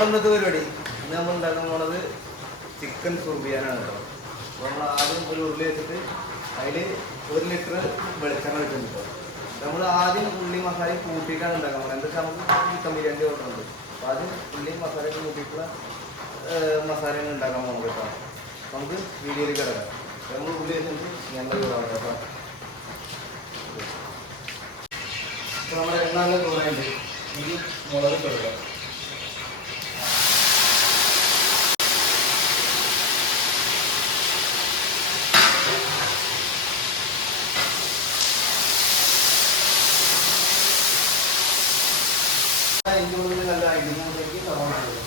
നമ്മുടെ ഇന്നത്തെ പരിപാടി? ഇന്ന് നമ്മൾ ഉണ്ടാക്കാൻ പോണത് ചിക്കൻ സുർബിയാനാണ് കേട്ടോ. നമ്മൾ ആദ്യം ഒരു ഉരുളി വെച്ചിട്ട് അതിൽ ഒരു ലിറ്റർ വെളിച്ചെണ്ണ വെച്ചിട്ടുണ്ട് നമ്മൾ ആദ്യം ഉള്ളി മസാല കൂട്ടിയിട്ടാണ് ഉണ്ടാക്കാൻ പോകുന്നത് എന്താ നമുക്ക് ചിക്കൻ ബിരിയാണി ഓർഡർ അപ്പം ആദ്യം ഉള്ളി മസാലയൊക്കെ കൂട്ടിയിട്ടുള്ള മസാലയാണ് ഉണ്ടാക്കാൻ പോകുന്നത് കേട്ടോ. നമുക്ക് വീഡിയോയിൽ കിടക്കാം. നമ്മൾ ഉള്ളി വെച്ചിട്ട് ഞങ്ങൾ ചൂടാണ് കേട്ടോ. നമ്മുടെ എണ്ണ നല്ല ചൂടായിട്ട് ഇനി മുളക് കൊടുക്കാം ഇതിനുള്ളിൽ നല്ല ഇതിനുള്ളിലേക്ക് സവാള ഇടുക.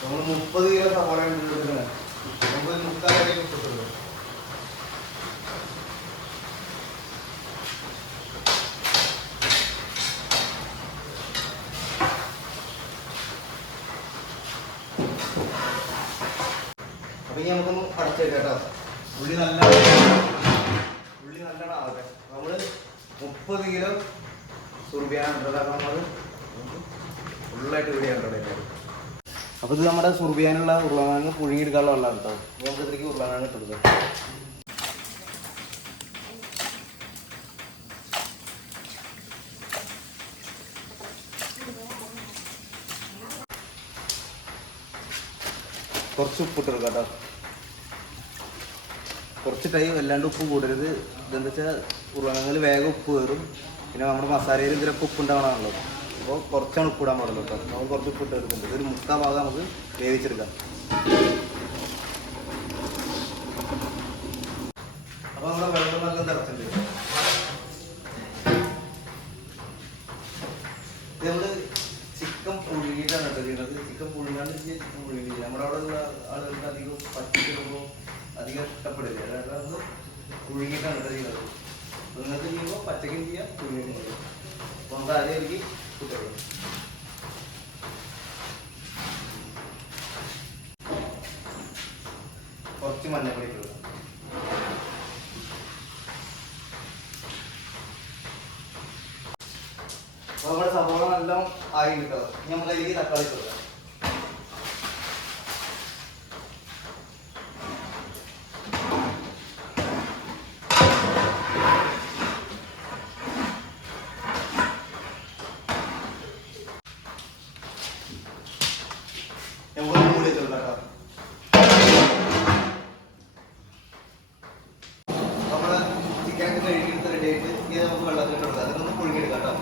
നമ്മൾ മുപ്പത് കിലോ സവാള എടുക്കുന്നത് നമുക്ക് മുക്കാൽ വരെ കിട്ടുള്ളൂ അപ്പൊ ഇനി കേട്ടോ. ഉള്ളി നല്ല ഉള്ളി നല്ലോണം നമ്മൾ മുപ്പത് കിലോ സുർബിയാണ് ഉണ്ടാക്കാൻ ഫുള്ളായിട്ട് ഇവിടെയാണ് അപ്പൊ ഇത് നമ്മുടെ സുർബിയാനുള്ള ഉരുളനാണ് പുഴുങ്ങിയെടുക്കാനുള്ള വെള്ളമാണ് കേട്ടോ. നമുക്ക് ഇതിലേക്ക് ഉരുളനാണ് ഇട്ടത്. കുറച്ച് ഉപ്പിട്ട് കേട്ടോ. കുറച്ച് ടൈം അല്ലാണ്ട് ഉപ്പ് കൂടരുത്. ഇതെന്താ വെച്ചാൽ ഉരുളങ്ങളിൽ വേഗം ഉപ്പ് കയറും. പിന്നെ നമ്മുടെ മസാലയിൽ ഇതിലൊക്കെ ഉപ്പ് ഉണ്ടാവണമല്ലോ അപ്പോൾ കുറച്ചാണ് ഉപ്പ് ഇടാൻ പാടുള്ളൂ കേട്ടോ. നമുക്ക് കുറച്ച് ഉപ്പ് ഇട്ട് എടുക്കുന്നുണ്ട്. ഇതൊരു മുക്കാൽ ഭാഗം നമുക്ക് വേവിച്ചെടുക്കാം. അപ്പോൾ നമ്മുടെ നമുക്ക് അതിലേക്ക് കുട്ടികൾ കുറച്ച് മഞ്ഞപ്പൊടി ഇട്ട് കൊടുക്കാം അപ്പോൾ നമ്മുടെ സവോള നല്ല ആയി കിട്ടുക ഇനി നമുക്ക് അതിലേക്ക് തക്കാളി ഇട്ട് കൊടുക്കാം നമുക്ക് മൂടി വെച്ച് കൊടുക്കാം കേട്ടോ നമ്മുടെ ചിക്കനൊക്കെ കഴുകിയെടുത്ത് റെഡി ആയിട്ട് ഇത് നമുക്ക് വെള്ളത്തിൽ ഇട്ട് കൊടുക്കാം അതൊന്ന് പുഴുങ്ങിയെടുക്കാം കേട്ടോ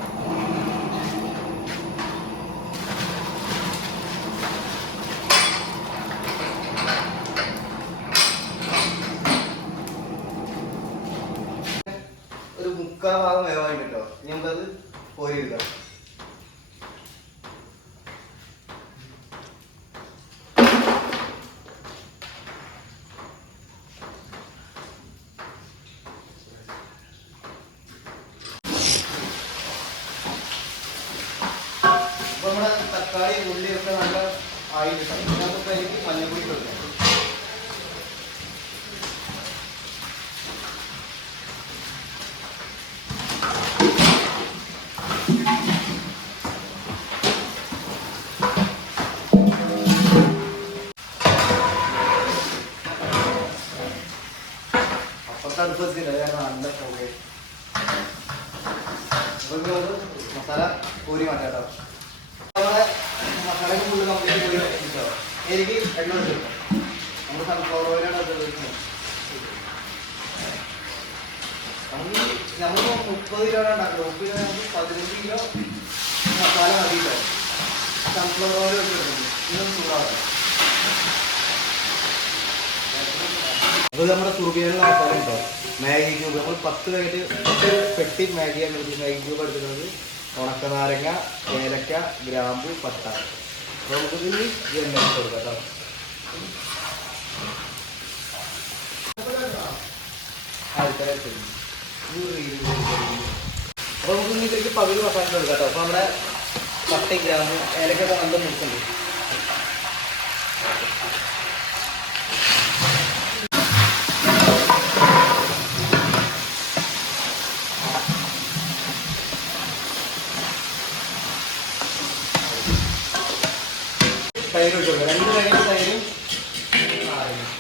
ഒരു മുക്കാൽ ഭാഗം കേട്ടോ. ഇനി നമുക്കത് കോരിയെടുക്കാം അപ്പൊ നമ്മുടെ തക്കാളി ഉള്ളിയൊക്കെ നല്ല ആയി കിട്ടും നമുക്ക് അതിലേക്ക് മഞ്ഞപ്പൊടി കൊടുക്കാം അപ്പുറത്തെ അടുപ്പ് വെച്ചില്ല നല്ല പോകെ മസാല പൂരി മാറ്റാം കേട്ടോ നമ്മളെ മസാലയ്ക്ക് ഫുള്ള് കംപ്ലീറ്റ് പൂരി വെച്ചിട്ടോ എനിക്ക് നമ്മൾ അത് നമ്മുടെ സുറുബിയുള്ള മസാല ഉണ്ടോ? Maggi cube. നമ്മൾ പത്ത് പാക്കറ്റ് പത്ത് പെട്ടി മാഗിയാണ് മാഗി ക്യൂബ് എടുക്കുന്നത്. ഉണക്ക നാരങ്ങ ഏലക്ക ഗ്രാമ്പു പട്ട. അപ്പോൾ നമുക്ക് ഇനി ഇതെല്ലാം കൊടുക്കാം കേട്ടോ. ആൾക്കാരെ അപ്പോൾ നമുക്ക് ഇനി ഇതിലേക്ക് പകുതി മസാല കൊടുക്കാം കേട്ടോ. അപ്പോൾ നമ്മുടെ പട്ട ഗ്രാമ് ഏലക്കൊക്കെ നല്ല തൈര് ഇട്ട് കൊടുക്കാം രണ്ട് പാക്കറ്റ് തൈരും നാരങ്ങയും.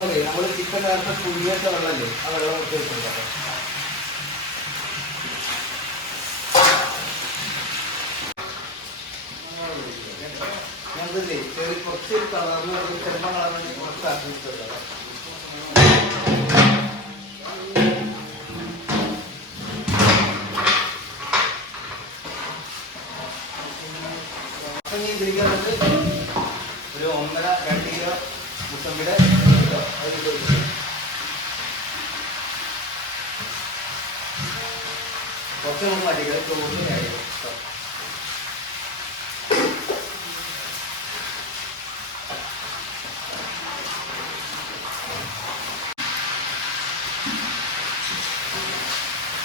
അതെ നമ്മൾ ചിക്കൻ നേരത്തെ പുളിയേറ്റ വെള്ളമല്ലേ ആ വെള്ളം എടുത്ത് വെച്ചിട്ടുണ്ടോ ചെറിയ കുറച്ച് കളറിൽ ചെറുപ്പം കളർ കുറച്ച് ഈ ഇതിലേക്ക് വന്നിട്ട് ഒരു ഒന്നര രണ്ട് കിലോ മുസമ്പിയുടെ കിലോ അത് കിലോ കുറച്ച് നമുക്ക് മതികൾ ചോറിന് കാര്യം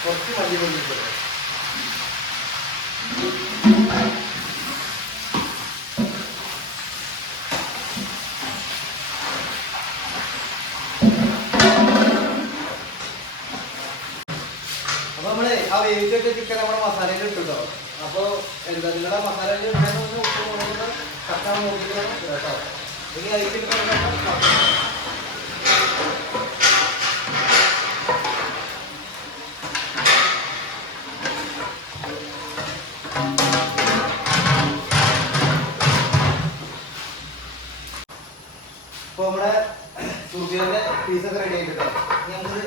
കുറച്ച് മതി കൊണ്ടിട്ടുണ്ട് വേവിച്ച് വെച്ച ചിക്കൻ നമ്മുടെ മസാലയിൽ ഇട്ടിട്ടോ. അപ്പൊ എന്താ നിങ്ങളുടെ മസാലയിൽ ഇടുന്നതിന് ഉപ്പ് മുളക് കട്ടാൻ കേട്ടോ. ഇനി അതിലേക്ക് ഇപ്പൊ നമ്മുടെ സുർജിയുടെ പീസൊക്കെ റെഡി ആയിട്ടോ ഇനി നമുക്ക്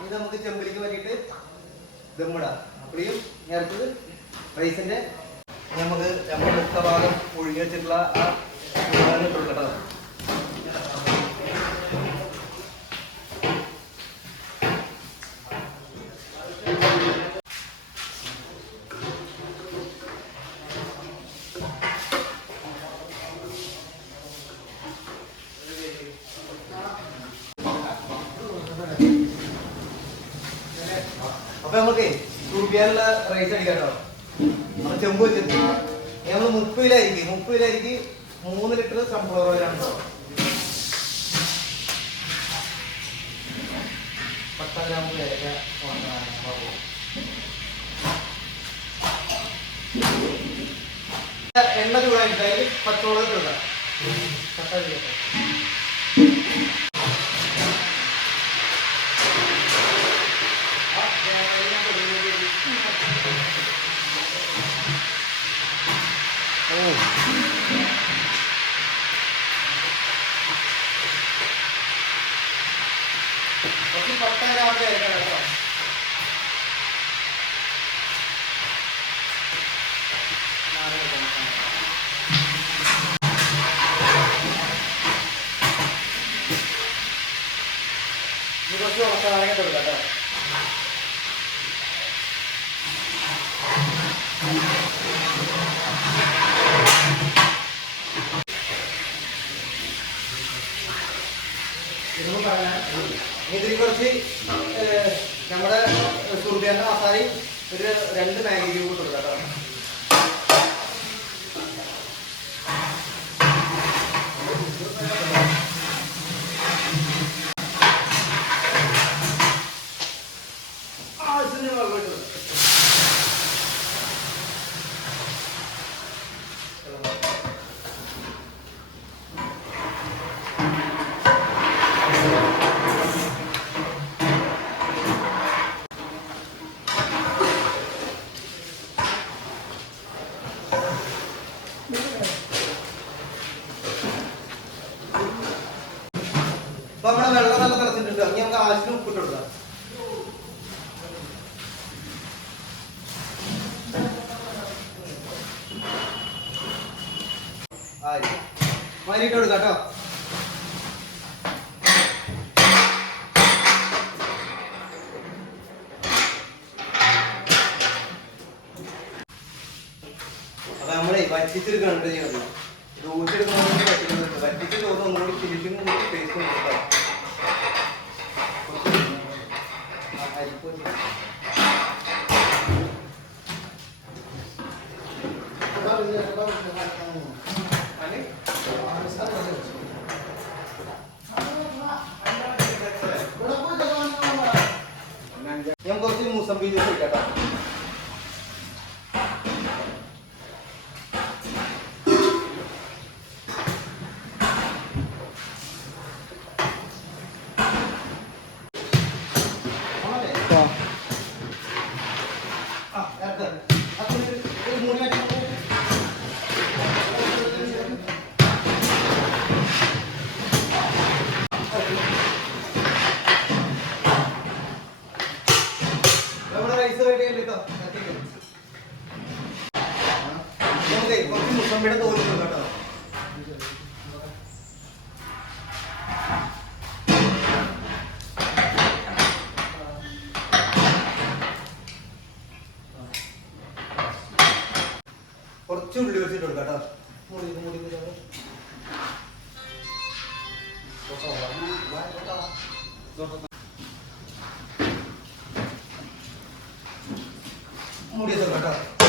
ഇത് നമുക്ക് ചെമ്പിലേക്ക് വേണ്ടിയിട്ട് ദമ്മിടാം അപ്പോഴും നേരത്തത് റൈസിന്റെ നമുക്ക് നമ്മുടെ മുക്ക ഭാഗം ഒഴുകി വെച്ചിട്ടുള്ള ആ ചൂടാൻ ഇട്ട് അപ്പൊ നമുക്ക് തുറപ്പിയാനുള്ള റൈസ് അടിക്കാനോ നമ്മൾ ചെമ്പ് വെച്ചിട്ട് നമ്മൾ മുപ്പതിലായിരിക്കും. മുപ്പതിലായിരിക്കും മൂന്ന് ലിറ്റർ സൺഫ്ലവർ ഓയിലാണ് കേട്ടോ പത്ത് ഗ്രാം ഉണങ്ങാൻ എണ്ണ ചൂടായിട്ട് അതിൽ പച്ചവെള്ളം ചൂടാം ചെയ്യട്ടെ കുറച്ച് പട്ട ഗ്രാമിന്റെ ആയിരിക്കണം കേട്ടോ ഇനി കുറച്ച് ഉണക്കാനൊക്കെ കൊടുക്കാം കേട്ടോ ഇതൊന്നും പറയാൻ ഇതിൽ കുറച്ച് നമ്മുടെ സുർബിയാന്റെ മസാലയും ഒരു രണ്ട് മാഗി ക്യൂബ് കൊടുക്കാം കേട്ടോ. അപ്പൊ നമ്മുടെ വെള്ളം നല്ല തിളച്ചിട്ടുണ്ട്. ഇനി നമുക്ക് ആവശ്യത്തിന് ഉപ്പ് ഇട്ട് കൊടുക്കാം മാരിയിട്ട് കൊടുക്കാം ദോശ എടുക്കുമ്പോൾ വറ്റിച്ചെടുക്കുന്നത് വറ്റിച്ച് ദോശ ഒന്നുകൂടി ഫിനിഷിംഗ് ടേസ്റ്റ് കൊടുക്കാം Yang kursi musim video sih kata. തോൽ ഇട്ടു കേട്ടോ കുറച്ച് ഉള്ളി വെച്ചിട്ട് കൊടുക്കാം കേട്ടോ മൂടി മൂടി. മൂടി കേട്ടോ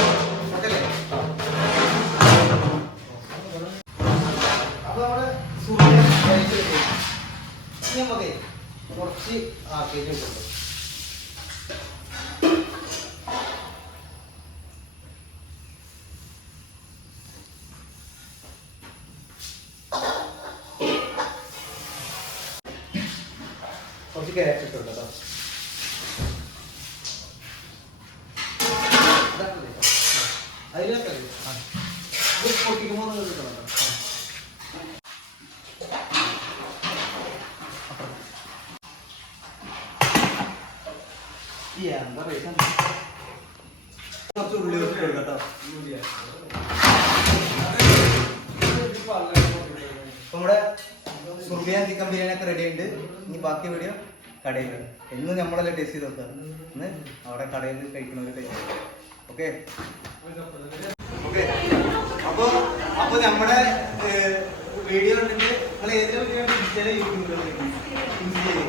കുറച്ച് ക്യാരറ്റ് ഇട്ടുണ്ട് കേട്ടോ അതിലൊക്കെ പൊട്ടിക്കുമ്പോൾ കിട്ടണം എന്താ പൈസ നമ്മുടെ ചിക്കൻ ബിരിയാണി ഒക്കെ റെഡി ഉണ്ട്. ഇനി ബാക്കി വീഡിയോ കടയിൽ എന്നും നമ്മളല്ലേ ടേസ്റ്റ് ചെയ്ത് നോക്കുക. ഇന്ന് അവിടെ കടയിൽ കഴിക്കണവർ ടേസ്റ്റ് ഓക്കെ ഓക്കെ അപ്പൊ അപ്പൊ നമ്മുടെ വീഡിയോ കണ്ടിട്ട് നിങ്ങൾ ഏതിലും വീഡിയോ ഇൻസ്റ്റയിലെ യൂട്യൂബിലോ ഇൻസ്റ്റയിൽ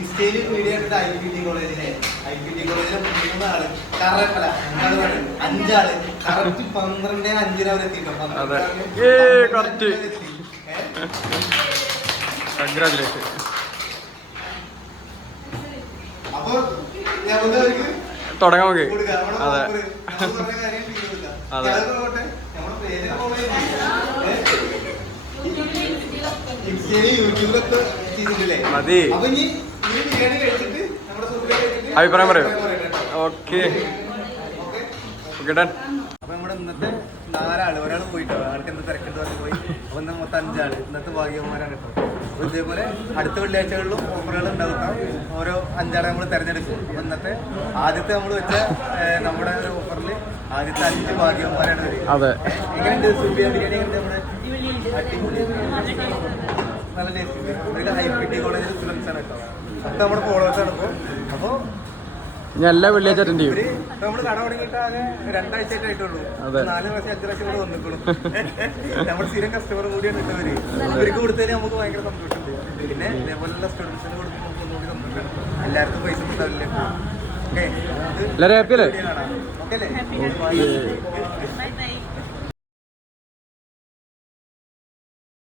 ഇൻസ്റ്റയിൽ വീഡിയോ ഉണ്ട് ഐ പി ടി കോളേജിലെ ഐ പി ടി കോളേജിലെ മൂന്നാൾ. കറക്റ്റല്ല അഞ്ചാൾ. കറക്റ്റ് പന്ത്രണ്ടേ അഞ്ചിന് അവർ എത്തിയിട്ടോ. പന്ത്രണ്ട് ഏയ് ഇൻസ്റ്റയിൽ അതെ. ചെയ്തിട്ടില്ലേ? മതി. അഭിപ്രായം പറയൂ. ഓക്കെ. ഓക്കേ? ഡൺ. ഇന്നത്തെ നാലാൾ ഒരാൾ പോയിട്ടോ? ആൾക്ക് എന്താ തിരക്കുണ്ട് പറഞ്ഞ് പോയി. അപ്പൊ ഇന്ന് മൊത്തം അഞ്ചാൾ. ഇന്നത്തെ ഭാഗ്യവന്മാരാണ് കേട്ടോ. അപ്പൊ ഇതേപോലെ അടുത്ത വെള്ളിയാഴ്ചകളിലും ഓഫറുകൾ ഉണ്ടാവും. ഓരോ അഞ്ചാളെ നമ്മൾ തിരഞ്ഞെടുക്കും. അപ്പൊ ഇന്നത്തെ ആദ്യത്തെ നമ്മൾ വെച്ച നമ്മുടെ ഒരു ഓഫറിൽ ആദ്യത്തെ അഞ്ച് ഭാഗ്യവന്മാരാണ് വരിക. എങ്ങനെയുണ്ട് സൂപ്പിയ ബിരിയാണി? നമ്മുടെ അടിപൊളി? നല്ല ടേസ്റ്റ്. ഉണ്ട് പി ഹൈപ്പിറ്റി കോളേജിൽ സ്റ്റുഡൻസ് ആണ് കേട്ടോ. അപ്പൊ നമ്മുടെ ഫോളോവേഴ്സ് ആണ് ഇപ്പോൾ അപ്പോൾ ഞാൻ എല്ലാ വെള്ളിയാഴ്ച അറ്റൻഡ് ചെയ്യും. നമ്മൾ കട തുടങ്ങിയിട്ട് ആകെ രണ്ടാഴ്ച ആയിട്ടുള്ളൂ. അതെ. നാല് പ്രാവശ്യം അഞ്ച് പ്രാവശ്യം കൂടെ വന്നിട്ടുള്ളൂ. നമ്മുടെ സ്ഥിരം കസ്റ്റമർ കൂടിയാണ് ഇട്ടവര് ഇവർക്ക് കൊടുത്തതിന് നമുക്ക് ഭയങ്കര സന്തോഷമുണ്ട്. പിന്നെ ഇതേപോലുള്ള സ്റ്റുഡൻസിന് കൊടുക്കുമ്പോൾ നമുക്ക് ഒന്നുകൂടി സന്തോഷമാണ് എല്ലാവർക്കും പൈസ കിട്ടാറില്ല ഓക്കെ? എല്ലാവരും happy അല്ലേ? ഓക്കെ അല്ലേ?